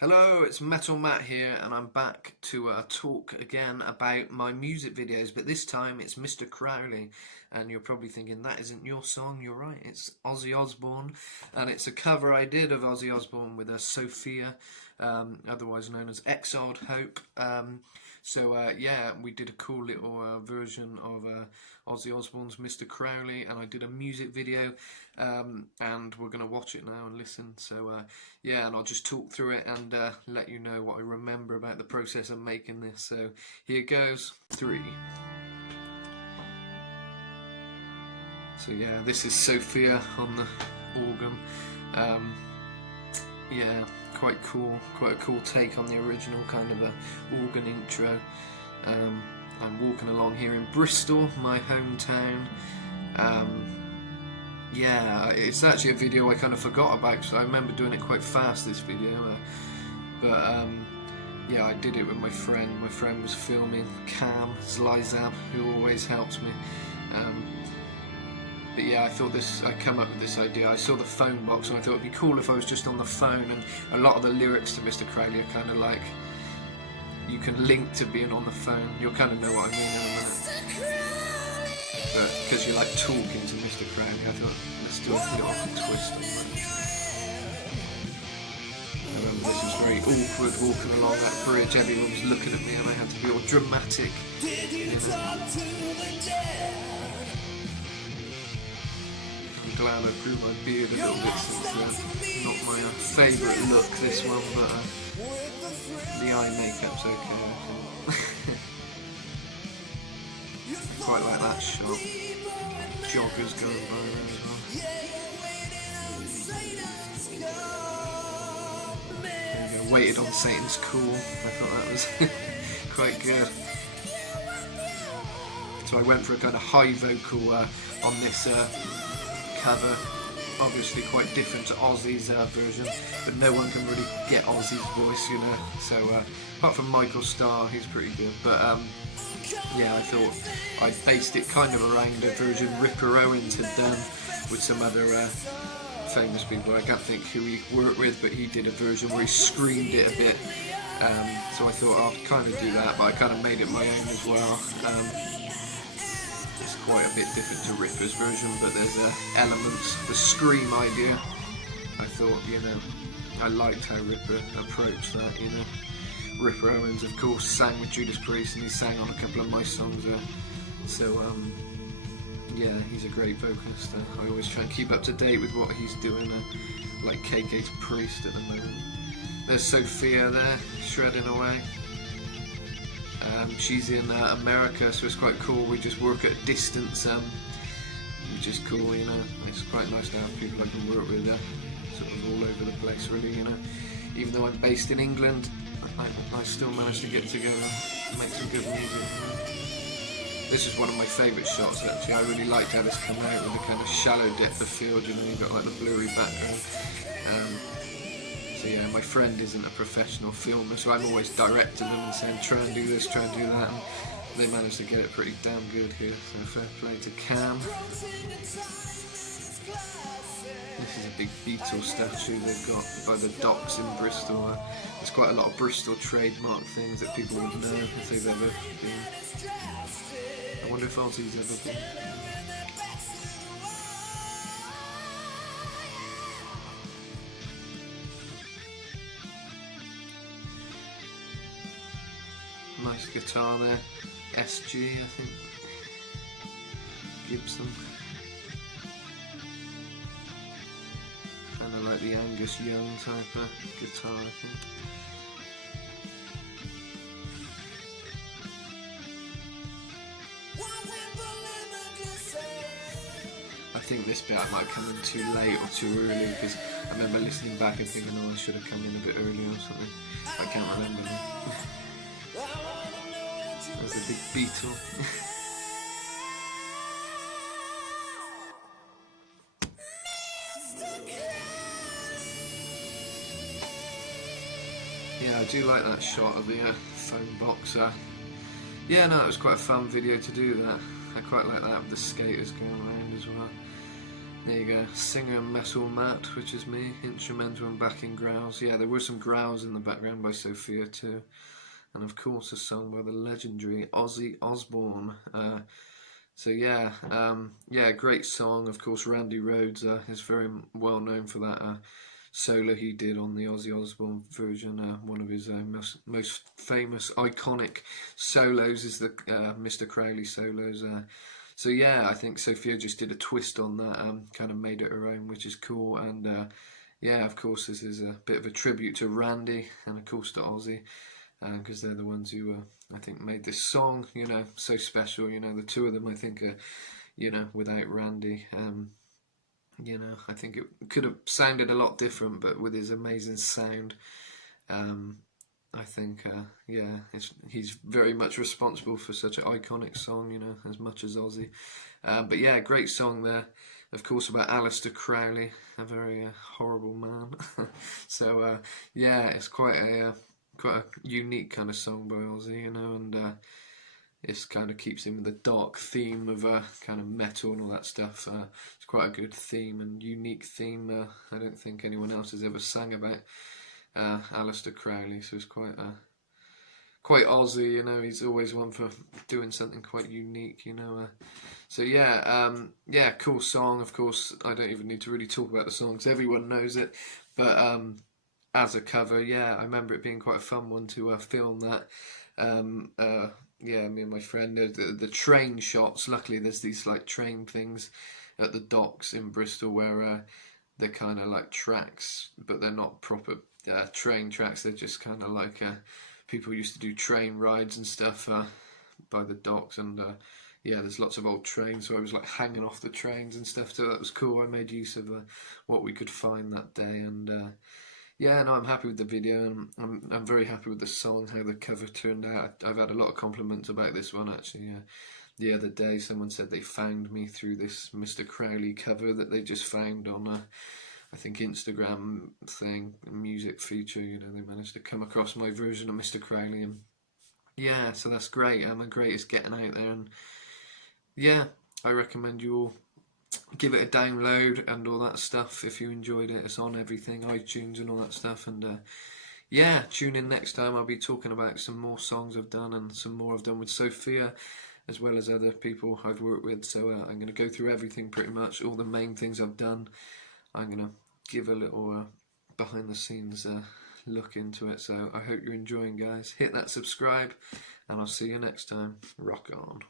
Hello, it's Metal Matt here, and I'm back to talk again about my music videos, but this time it's Mr. Crowley, and you're probably thinking that isn't your song. You're right, it's Ozzy Osbourne, and it's a cover I did of Ozzy Osbourne with Sophia, otherwise known as Exiled Hope. Yeah, we did a cool little version of Ozzy Osbourne's Mr. Crowley, and I did a music video, and we're going to watch it now and listen. Yeah, and I'll just talk through it and let you know what I remember about the process of making this. So here goes. 3. So yeah, this is Sophia on the organ. Yeah, quite a cool take on the original kind of a organ intro. I'm walking along here in Bristol, my hometown. Yeah, it's actually a video I kind of forgot about because I remember doing it quite fast, this video. Yeah, I did it with my friend. My friend was filming, Cam Zlizab, who always helps me. But yeah, I come up with this idea. I saw the phone box and I thought it'd be cool if I was just on the phone, and a lot of the lyrics to Mr. Crowley are kind of like, you can link to being on the phone. You'll kind of know what I mean in a minute. But because you're like talking to Mr. Crowley, I thought, let's do a little twist on that. I remember this was very awkward walking along that bridge. Everyone was looking at me and I had to be all dramatic. I'm glad I grew my beard a little bit since then. Not my favourite look, this one, but the eye makeup's okay. I quite like that shot. Joggers going by there as well. There you go. Waited on Satan's Call. I thought that was quite good. So I went for a kind of high vocal on this cover. Obviously quite different to Ozzy's version, but no one can really get Ozzy's voice, you know. So apart from Michael Starr, he's pretty good. But yeah, I thought I based it kind of around a version Ripper Owens had done with some other famous people. I can't think who he worked with, but he did a version where he screamed it a bit. So I thought I'll kind of do that, but I kind of made it my own as well. It's quite a bit different to Ripper's version, but there's elements. The scream idea, I thought, you know, I liked how Ripper approached that, you know. Ripper Owens, of course, sang with Judas Priest, and he sang on a couple of my songs there. So, yeah, he's a great vocalist. I always try and keep up to date with what he's doing, like KK's Priest at the moment. There's Sophia there, shredding away. She's in America, so it's quite cool. We just work at a distance, which is cool, you know. It's quite nice to have people I can work with sort of all over the place, really, you know. Even though I'm based in England, I still managed to get together and make some good music. This is one of my favourite shots, actually. I really liked how this came out with the kind of shallow depth of field, you know, you've got like the blurry background. So yeah, my friend isn't a professional filmer, so I'm always directing them and saying, try and do this, try and do that, and they managed to get it pretty damn good here, so fair play to Cam. This is a big Beatle statue they've got by the docks in Bristol. There's quite a lot of Bristol trademark things that people would know if they've ever been. I wonder if Ozzy's ever been. Nice guitar there. SG, I think. Gibson. Kind of like the Angus Young type of guitar, I think. I think this bit I might come in too late or too early, because I remember listening back and thinking, oh, I should have come in a bit earlier or something. I can't remember now. There's a big Beatle. Yeah, I do like that shot of the phone box. Yeah, no, it was quite a fun video to do that. I quite like that with the skaters going around as well. There you go, singer Metal Matt, which is me, instrumental and backing growls. Yeah, there were some growls in the background by Sophia too. And of course a song by the legendary Ozzy Osbourne. So yeah, yeah, great song. Of course, Randy Rhoads is very well known for that solo he did on the Ozzy Osbourne version. One of his most famous, iconic solos is the Mr. Crowley solos. So yeah, I think Sophia just did a twist on that, kind of made it her own, which is cool. And yeah, of course, this is a bit of a tribute to Randy and of course to Ozzy, because they're the ones who I think made this song, you know, so special. You know, the two of them, I think, are, you know, without Randy, you know, I think it could have sounded a lot different, but with his amazing sound, I think, yeah, he's very much responsible for such an iconic song, you know, as much as Ozzy. But yeah, great song there. Of course, about Aleister Crowley, a very horrible man. So yeah, it's quite a unique kind of song by Ozzy, you know, and it kind of keeps him in the dark theme of kind of metal and all that stuff. It's quite a good theme and unique theme. I don't think anyone else has ever sang about Aleister Crowley, so it's quite Ozzy, you know. He's always one for doing something quite unique, you know. So yeah, yeah, cool song. Of course, I don't even need to really talk about the song because everyone knows it. But as a cover, yeah, I remember it being quite a fun one to film that. Yeah, me and my friend, the train shots. Luckily, there's these like train things at the docks in Bristol where they're kind of like tracks, but they're not proper train tracks. They're just kind of like people used to do train rides and stuff by the docks, and yeah, there's lots of old trains, so I was like hanging off the trains and stuff, so that was cool. I made use of what we could find that day, and yeah, no, I'm happy with the video, and I'm very happy with the song, how the cover turned out. I've had a lot of compliments about this one, actually. The other day, someone said they found me through this Mr. Crowley cover that they just found on, I think, Instagram thing, music feature. You know, they managed to come across my version of Mr. Crowley, and yeah, so that's great. The greatest getting out there, and yeah, I recommend you all give it a download and all that stuff if you enjoyed it. It's on everything, iTunes and all that stuff. And yeah, tune in next time. I'll be talking about some more songs I've done and some more I've done with Sophia, as well as other people I've worked with. So I'm going to go through everything pretty much, all the main things I've done. I'm going to give a little behind the scenes look into it. So I hope you're enjoying, guys. Hit that subscribe, and I'll see you next time. Rock on.